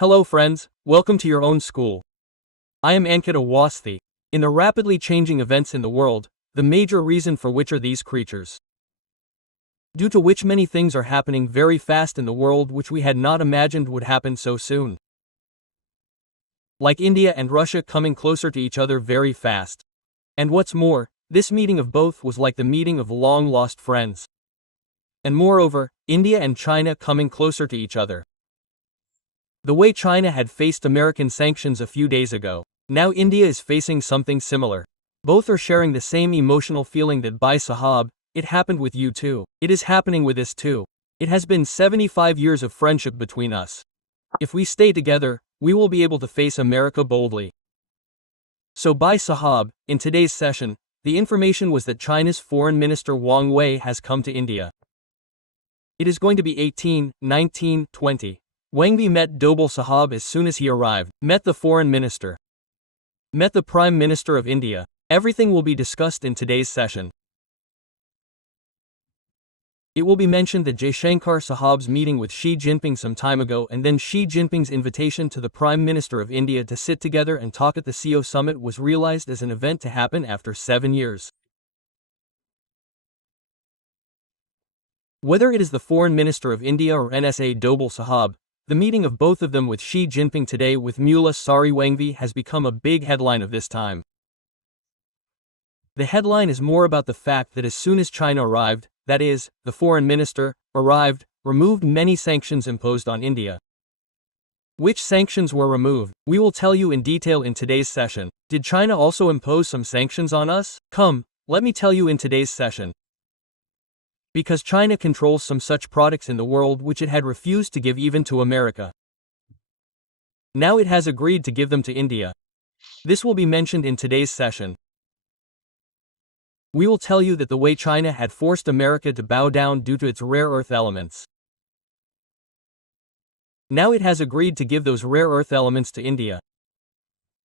Hello friends, welcome to your own school. I am Ankit Awasthi. In the rapidly changing events in the world, the major reason for which are these creatures. Due to which many things are happening very fast in the world which we had not imagined would happen so soon. Like India and Russia coming closer to each other very fast. And what's more, this meeting of both was like the meeting of long-lost friends. And moreover, India and China coming closer to each other. The way China had faced American sanctions a few days ago, now India is facing something similar. Both are sharing the same emotional feeling that Bhai Sahab, it happened with you too. It is happening with us too. It has been 75 years of friendship between us. If we stay together, we will be able to face America boldly. So Bhai Sahab, in today's session, the information was that China's Foreign Minister Wang Yi has come to India. It is going to be 18, 19, 20. Wang Yi met Dobal Sahab as soon as he arrived, met the Foreign Minister, met the Prime Minister of India. Everything will be discussed in today's session. It will be mentioned that Jaishankar Sahab's meeting with Xi Jinping some time ago and then Xi Jinping's invitation to the Prime Minister of India to sit together and talk at the CO summit was realized as an event to happen after 7 years. Whether it is the Foreign Minister of India or NSA Dobal Sahab, the meeting of both of them with Xi Jinping today with Mullah Sari Wang Yi has become a big headline of this time. The headline is more about the fact that as soon as China arrived, that is, the foreign minister, arrived, removed many sanctions imposed on India. Which sanctions were removed? We will tell you in detail in today's session. Did China also impose some sanctions on us? Come, let me tell you in today's session. Because China controls some such products in the world which it had refused to give even to America. Now it has agreed to give them to India. This will be mentioned in today's session. We will tell you that the way China had forced America to bow down due to its rare earth elements. Now it has agreed to give those rare earth elements to India.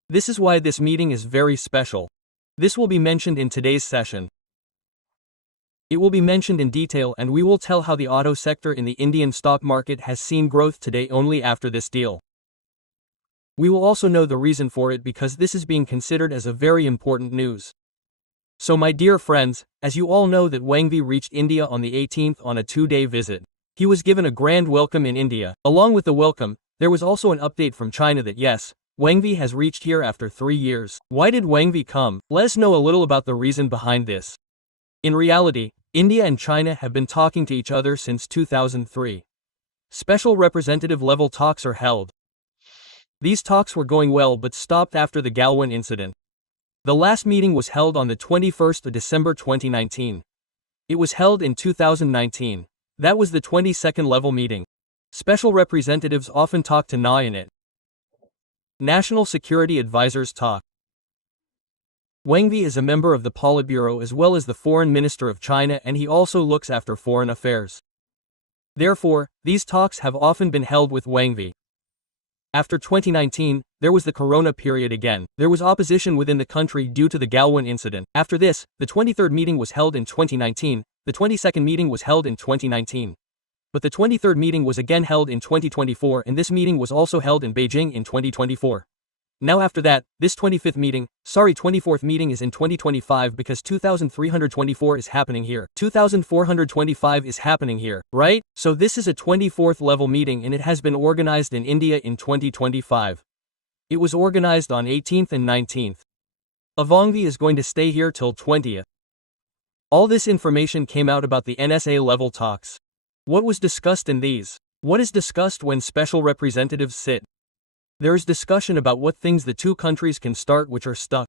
This is why this meeting is very special. This will be mentioned in today's session. It will be mentioned in detail and we will tell how the auto sector in the Indian stock market has seen growth today only after this deal. We will also know the reason for it because this is being considered as a very important news. So my dear friends, as you all know that Wang Yi reached India on the 18th on a 2-day visit. He was given a grand welcome in India. Along with the welcome, there was also an update from China that yes, Wang Yi has reached here after 3 years. Why did Wang Yi come? Let us know a little about the reason behind this. In reality, India and China have been talking to each other since 2003. Special representative level talks are held. These talks were going well but stopped after the Galwan incident. The last meeting was held on the 21st of December 2019. It was held in 2019. That was the 22nd level meeting. Special representatives often talk to NA in it. National Security Advisors talk. Wang Yi is a member of the Politburo as well as the Foreign Minister of China and he also looks after foreign affairs. Therefore, these talks have often been held with Wang Yi. After 2019, there was the corona period again. There was opposition within the country due to the Galwan incident. After this, the 23rd meeting was held in 2019, the 22nd meeting was held in 2019. But the 23rd meeting was again held in 2024 and this meeting was also held in Beijing in 2024. Now after that, this 24th meeting is in 2025 because 2324 is happening here. 2425 is happening here, right? So this is a 24th level meeting and it has been organized in India in 2025. It was organized on 18th and 19th. Wang Yi is going to stay here till 20th. All this information came out about the NSA level talks. What was discussed in these? What is discussed when special representatives sit? There is discussion about what things the two countries can start which are stuck.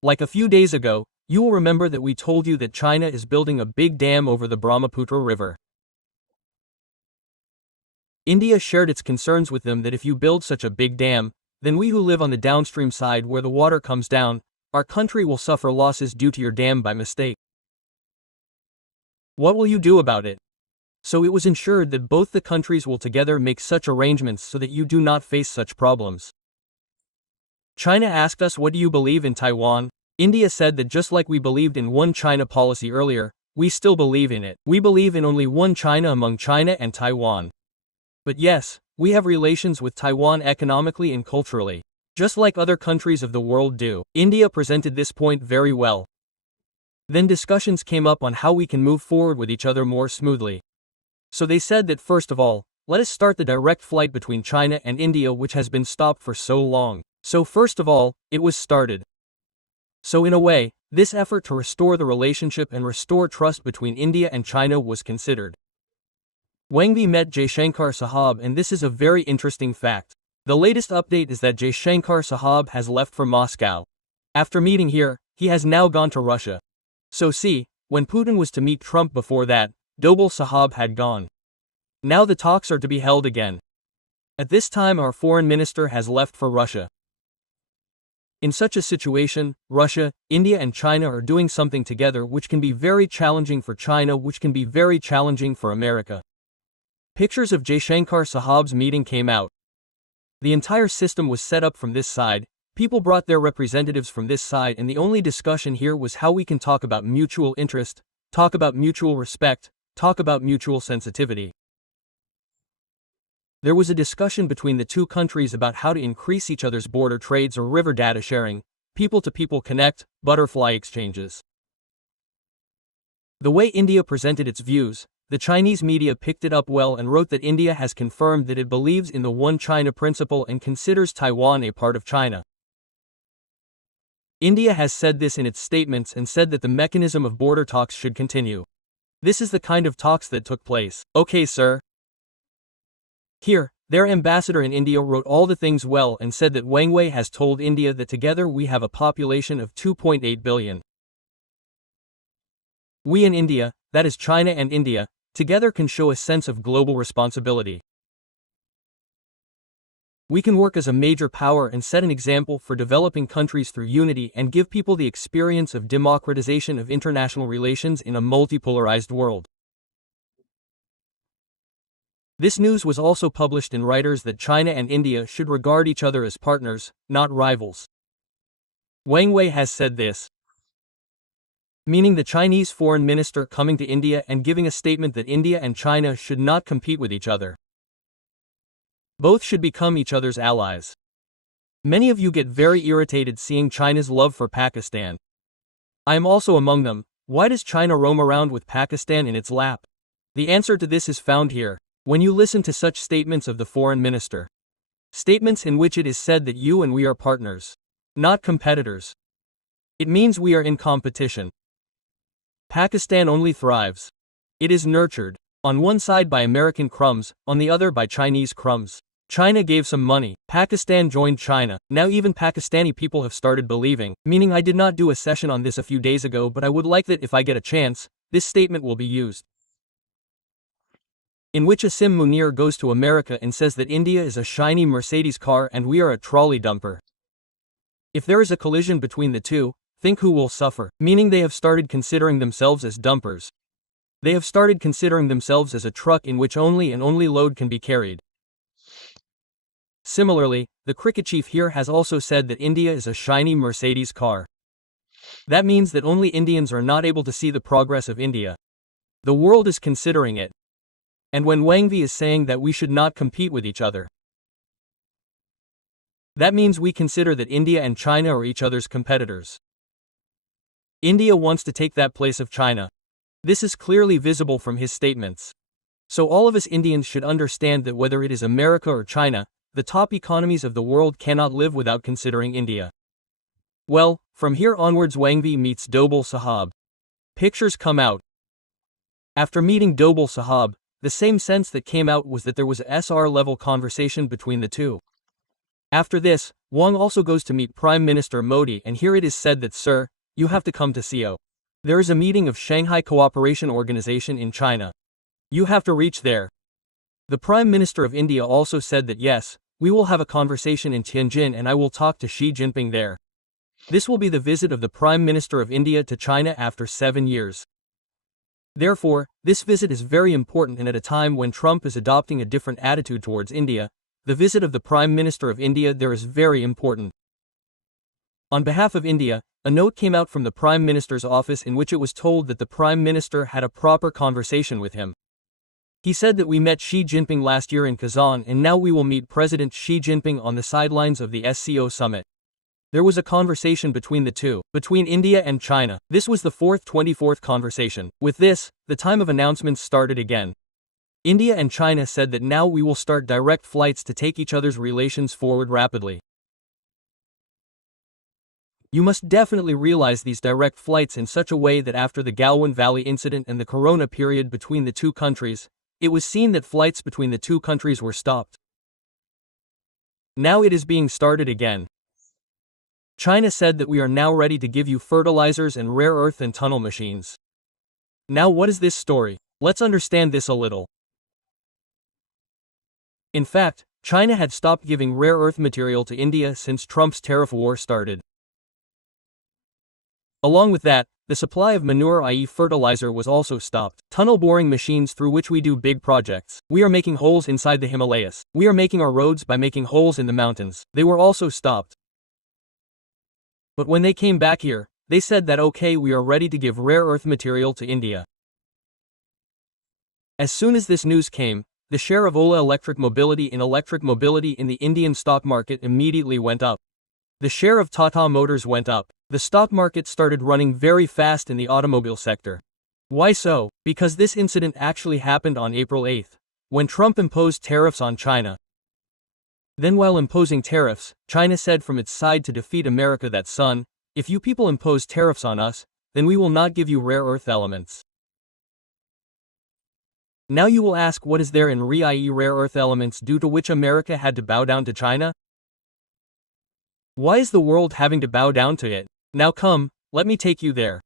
Like a few days ago, you will remember that we told you that China is building a big dam over the Brahmaputra River. India shared its concerns with them that if you build such a big dam, then we who live on the downstream side where the water comes down, our country will suffer losses due to your dam by mistake. What will you do about it? So it was ensured that both the countries will together make such arrangements so that you do not face such problems. China asked us, what do you believe in Taiwan? India said that just like we believed in one China policy earlier, we still believe in it. We believe in only one China among China and Taiwan. But yes, We have relations with Taiwan economically and culturally, just like other countries of the world do. India presented this point very well. Then discussions came up on how we can move forward with each other more smoothly. So they said that first of all, let us start the direct flight between China and India, which has been stopped for so long. So first of all, it was started. So in a way, this effort to restore the relationship and restore trust between India and China was considered. Wang Yi met Jaishankar Sahab, and this is a very interesting fact. The latest update is that Jaishankar Sahab has left for Moscow. After meeting here, he has now gone to Russia. So see, when Putin was to meet Trump before that, Dobal Sahab had gone. Now the talks are to be held again. At this time our foreign minister has left for Russia. In such a situation, Russia, India and China are doing something together which can be very challenging for China, which can be very challenging for America. Pictures of Jaishankar Sahab's meeting came out. The entire system was set up from this side, people brought their representatives from this side, and the only discussion here was how we can talk about mutual interest, talk about mutual respect, talk about mutual sensitivity. There was a discussion between the two countries about how to increase each other's border trades or river data sharing, people-to-people connect, butterfly exchanges. The way India presented its views, the Chinese media picked it up well and wrote that India has confirmed that it believes in the One China principle and considers Taiwan a part of China. India has said this in its statements and said that the mechanism of border talks should continue. This is the kind of talks that took place. Okay, sir. Here, their ambassador in India wrote all the things well and said that Wang Yi has told India that together we have a population of 2.8 billion. We in India, that is China and India, together can show a sense of global responsibility. We can work as a major power and set an example for developing countries through unity and give people the experience of democratization of international relations in a multipolarized world. This news was also published in writers that China and India should regard each other as partners, not rivals. Wang Yi has said this, meaning the Chinese foreign minister coming to India and giving a statement that India and China should not compete with each other. Both should become each other's allies. Many of you get very irritated seeing China's love for Pakistan. I am also among them. Why does China roam around with Pakistan in its lap? The answer to this is found here. When you listen to such statements of the foreign minister, statements in which it is said that you and we are partners, not competitors, it means we are in competition. Pakistan only thrives. It is nurtured, on one side by American crumbs, on the other by Chinese crumbs. China gave some money, Pakistan joined China, now even Pakistani people have started believing, meaning I did not do a session on this a few days ago, but I would like that if I get a chance, this statement will be used. In which Asim Munir goes to America and says that India is a shiny Mercedes car and we are a trolley dumper. If there is a collision between the two, think who will suffer, meaning they have started considering themselves as dumpers. They have started considering themselves as a truck in which only and only load can be carried. Similarly, the cricket chief here has also said that India is a shiny Mercedes car. That means that only Indians are not able to see the progress of India. The world is considering it. And when Wang Yi is saying that we should not compete with each other, that means we consider that India and China are each other's competitors. India wants to take that place of China. This is clearly visible from his statements. So all of us Indians should understand that whether it is America or China, the top economies of the world cannot live without considering India. Well, from here onwards Wang Yi meets Dobal Sahab. Pictures come out. After meeting Dobal Sahab, the same sense that came out was that there was a SR-level conversation between the two. After this, Wang also goes to meet Prime Minister Modi, and here it is said that, sir, you have to come to CO. There is a meeting of Shanghai Cooperation Organization in China. You have to reach there. The Prime Minister of India also said that yes, we will have a conversation in Tianjin and I will talk to Xi Jinping there. This will be the visit of the Prime Minister of India to China after 7 years. Therefore, this visit is very important, and at a time when Trump is adopting a different attitude towards India, the visit of the Prime Minister of India there is very important. On behalf of India, a note came out from the Prime Minister's office in which it was told that the Prime Minister had a proper conversation with him. He said that we met Xi Jinping last year in Kazan and now we will meet President Xi Jinping on the sidelines of the SCO summit. There was a conversation between the two, between India and China. This was the 24th conversation. With this, the time of announcements started again. India and China said that now we will start direct flights to take each other's relations forward rapidly. You must definitely realize these direct flights in such a way that after the Galwan Valley incident and the corona period between the two countries, it was seen that flights between the two countries were stopped. Now it is being started again. China said that we are now ready to give you fertilizers and rare earth and tunnel machines. Now what is this story? Let's understand this a little. In fact, China had stopped giving rare earth material to India since Trump's tariff war started. Along with that, the supply of manure, i.e. fertilizer, was also stopped. Tunnel boring machines through which we do big projects. We are making holes inside the Himalayas. We are making our roads by making holes in the mountains. They were also stopped. But when they came back here, they said that okay, we are ready to give rare earth material to India. As soon as this news came, the share of Ola electric mobility in the Indian stock market immediately went up. The share of Tata Motors went up. The stock market started running very fast in the automobile sector. Why so? Because this incident actually happened on April 8th, when Trump imposed tariffs on China. Then while imposing tariffs, China said from its side to defeat America that son, if you people impose tariffs on us, then we will not give you rare earth elements. Now you will ask, what is there in rare earth elements due to which America had to bow down to China? Why is the world having to bow down to it? Now come, let me take you there.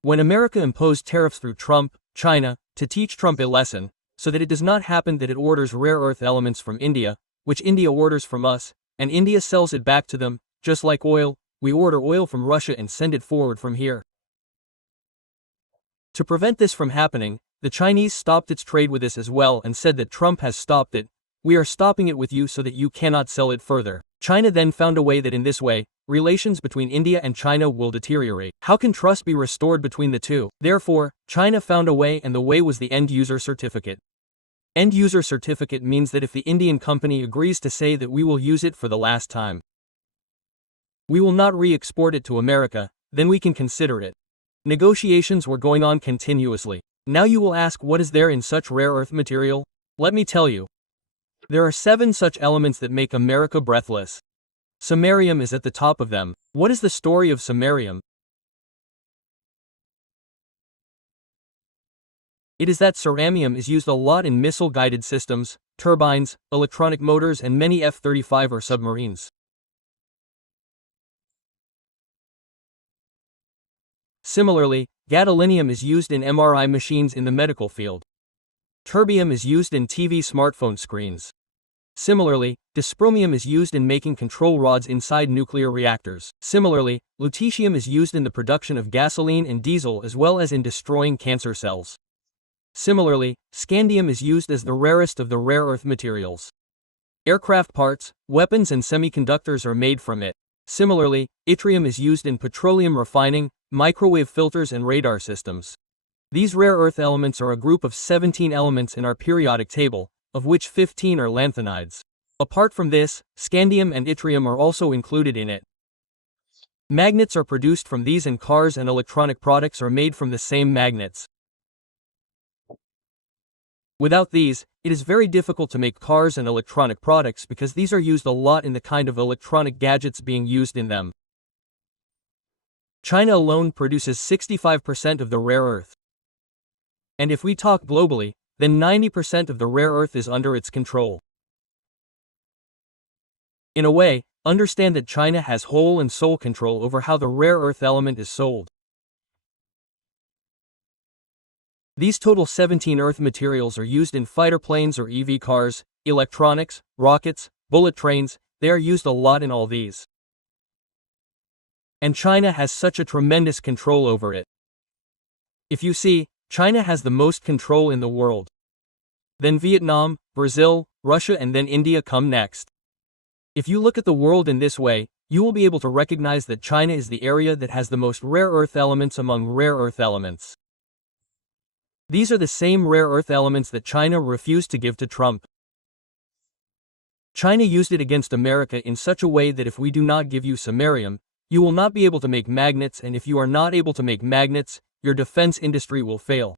When America imposed tariffs through Trump, China, to teach Trump a lesson, so that it does not happen that it orders rare earth elements from India, which India orders from us, and India sells it back to them, just like oil, we order oil from Russia and send it forward from here. To prevent this from happening, the Chinese stopped its trade with us as well and said that Trump has stopped it, we are stopping it with you so that you cannot sell it further. China then found a way that in this way, relations between India and China will deteriorate. How can trust be restored between the two? Therefore, China found a way, and the way was the end-user certificate. End-user certificate means that if the Indian company agrees to say that we will use it for the last time, we will not re-export it to America, then we can consider it. Negotiations were going on continuously. Now you will ask, what is there in such rare earth material? Let me tell you. There are 7 such elements that make America breathless. Samarium is at the top of them. What is the story of samarium? It is that ceramium is used a lot in missile-guided systems, turbines, electronic motors, and many F-35 or submarines. Similarly, gadolinium is used in MRI machines in the medical field. Terbium is used in TV smartphone screens. Similarly, dysprosium is used in making control rods inside nuclear reactors. Similarly, lutetium is used in the production of gasoline and diesel as well as in destroying cancer cells. Similarly, scandium is used as the rarest of the rare earth materials. Aircraft parts, weapons and semiconductors are made from it. Similarly, yttrium is used in petroleum refining, microwave filters and radar systems. These rare earth elements are a group of 17 elements in our periodic table, of which 15 are lanthanides. Apart from this, scandium and yttrium are also included in it. Magnets are produced from these, and cars and electronic products are made from the same magnets. Without these, it is very difficult to make cars and electronic products because these are used a lot in the kind of electronic gadgets being used in them. China alone produces 65% of the rare earth. And if we talk globally, then 90% of the rare earth is under its control. In a way, understand that China has whole and sole control over how the rare earth element is sold. These total 17 earth materials are used in fighter planes or EV cars, electronics, rockets, bullet trains. They are used a lot in all these. And China has such a tremendous control over it. If you see, China has the most control in the world. Then Vietnam, Brazil, Russia, and then India come next. If you look at the world in this way, you will be able to recognize that China is the area that has the most rare earth elements among rare earth elements. These are the same rare earth elements that China refused to give to Trump. China used it against America in such a way that if we do not give you samarium, you will not be able to make magnets, and if you are not able to make magnets, your defense industry will fail.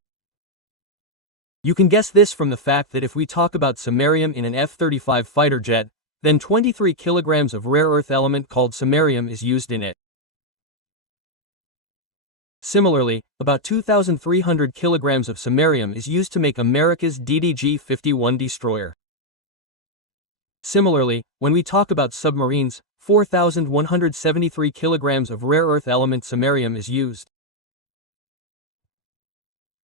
You can guess this from the fact that if we talk about samarium in an F-35 fighter jet, then 23 kilograms of rare earth element called samarium is used in it. Similarly, about 2,300 kilograms of samarium is used to make America's DDG-51 destroyer. Similarly, when we talk about submarines, 4,173 kilograms of rare earth element samarium is used.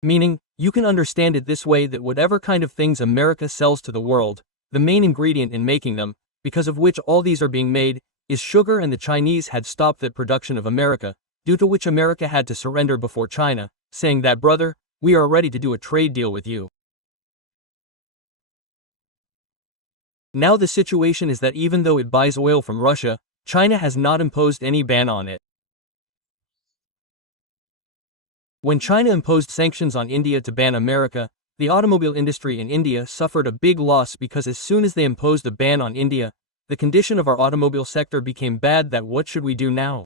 Meaning, you can understand it this way that whatever kind of things America sells to the world, the main ingredient in making them, because of which all these are being made, is sugar, and the Chinese had stopped that production of America, due to which America had to surrender before China, saying that, brother, we are ready to do a trade deal with you. Now the situation is that even though it buys oil from Russia, China has not imposed any ban on it. When China imposed sanctions on India to ban America, the automobile industry in India suffered a big loss because as soon as they imposed a ban on India, the condition of our automobile sector became bad. That what should we do now?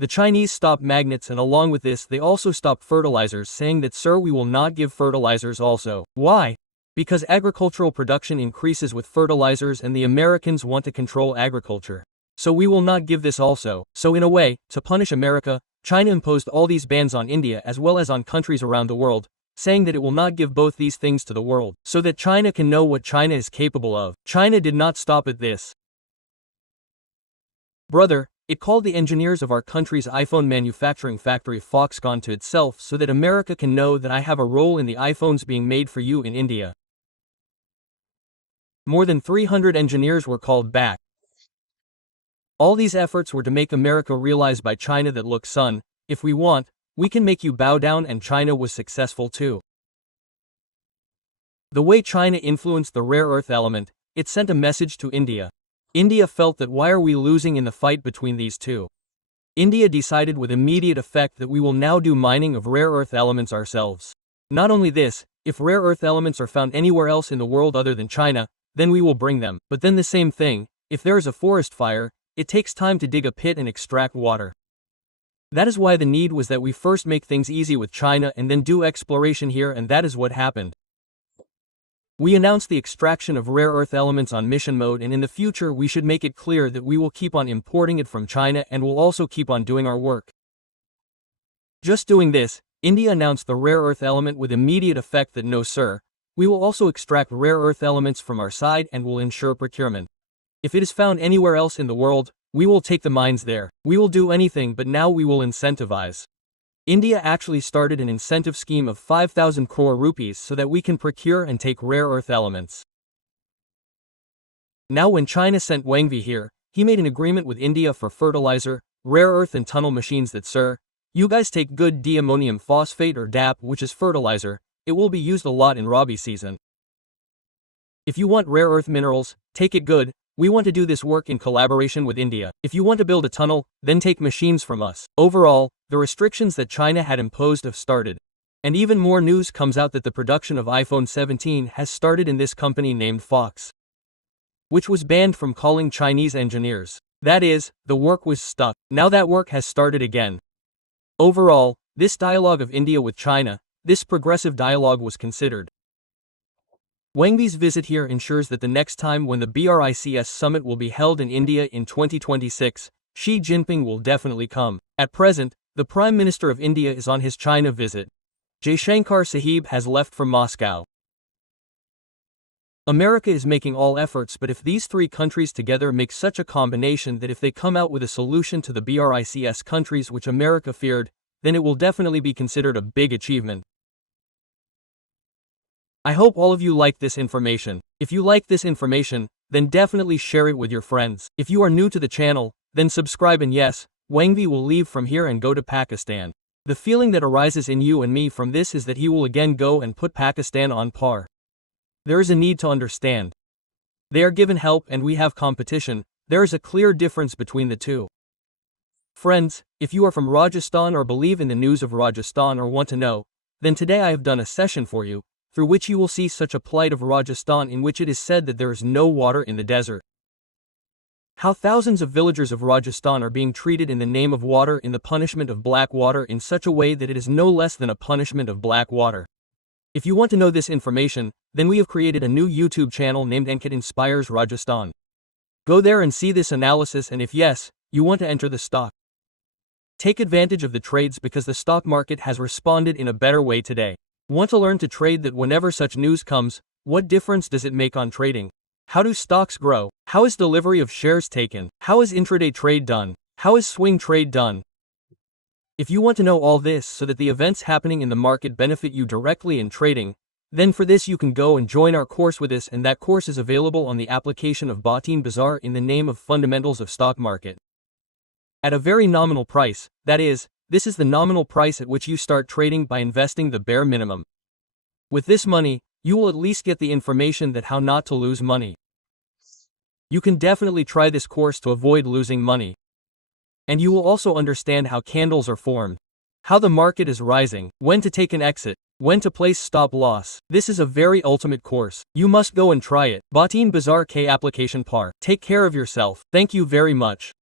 The Chinese stopped magnets, and along with this they also stopped fertilizers, saying that, sir, we will not give fertilizers also. Why? Because agricultural production increases with fertilizers and the Americans want to control agriculture. So we will not give this also. So in a way, to punish America, China imposed all these bans on India as well as on countries around the world, saying that it will not give both these things to the world, so that China can know what China is capable of. China did not stop at this. Brother, it called the engineers of our country's iPhone manufacturing factory Foxconn to itself so that America can know that I have a role in the iPhones being made for you in India. More than 300 engineers were called back. All these efforts were to make America realize by China that, look son, if we want, we can make you bow down, and China was successful too. The way China influenced the rare earth element, it sent a message to India. India felt that why are we losing in the fight between these two? India decided with immediate effect that we will now do mining of rare earth elements ourselves. Not only this, if rare earth elements are found anywhere else in the world other than China, then we will bring them. But then the same thing, if there is a forest fire, it takes time to dig a pit and extract water. That is why the need was that we first make things easy with China and then do exploration here, and that is what happened. We announced the extraction of rare earth elements on mission mode, and in the future we should make it clear that we will keep on importing it from China and will also keep on doing our work. Just doing this, India announced the rare earth element with immediate effect that no sir, we will also extract rare earth elements from our side and will ensure procurement. If it is found anywhere else in the world, we will take the mines there. We will do anything, but now we will incentivize. India actually started an incentive scheme of 5,000 crore rupees so that we can procure and take rare earth elements. Now when China sent Wang Yi here, he made an agreement with India for fertilizer, rare earth and tunnel machines that, sir, you guys take good diammonium phosphate or DAP, which is fertilizer. It will be used a lot in Rabi season. If you want rare earth minerals, take it good. We want to do this work in collaboration with India. If you want to build a tunnel, then take machines from us. Overall, the restrictions that China had imposed have started. And even more news comes out that the production of iPhone 17 has started in this company named Fox, which was banned from calling Chinese engineers. That is, the work was stuck. Now that work has started again. Overall, this dialogue of India with China, this progressive dialogue was considered. Wang Yi's visit here ensures that the next time when the BRICS summit will be held in India in 2026, Xi Jinping will definitely come. At present, the Prime Minister of India is on his China visit. Jaishankar Sahib has left for Moscow. America is making all efforts, but if these three countries together make such a combination that if they come out with a solution to the BRICS countries which America feared, then it will definitely be considered a big achievement. I hope all of you like this information. If you like this information, then definitely share it with your friends. If you are new to the channel, then subscribe, and yes, Wang Yi will leave from here and go to Pakistan. The feeling that arises in you and me from this is that he will again go and put Pakistan on par. There is a need to understand. They are given help and we have competition. There is a clear difference between the two. Friends, if you are from Rajasthan or believe in the news of Rajasthan or want to know, then today I have done a session for you, through which you will see such a plight of Rajasthan in which it is said that there is no water in the desert. How thousands of villagers of Rajasthan are being treated in the name of water in the punishment of black water in such a way that it is no less than a punishment of black water. If you want to know this information, then we have created a new YouTube channel named Ankit Inspires Rajasthan. Go there and see this analysis, and if yes, you want to enter the stock. Take advantage of the trades because the stock market has responded in a better way today. Want to learn to trade that whenever such news comes, what difference does it make on trading? How do stocks grow? How is delivery of shares taken? How is intraday trade done? How is swing trade done? If you want to know all this so that the events happening in the market benefit you directly in trading, then for this you can go and join our course with us, and that course is available on the application of Bhatin Bazaar in the name of Fundamentals of Stock Market. At a very nominal price, that is, this is the nominal price at which you start trading by investing the bare minimum. With this money, you will at least get the information that how not to lose money. You can definitely try this course to avoid losing money. And you will also understand how candles are formed, how the market is rising, when to take an exit, when to place stop loss. This is a very ultimate course. You must go and try it. Bhatin Bazaar K application par. Take care of yourself. Thank you very much.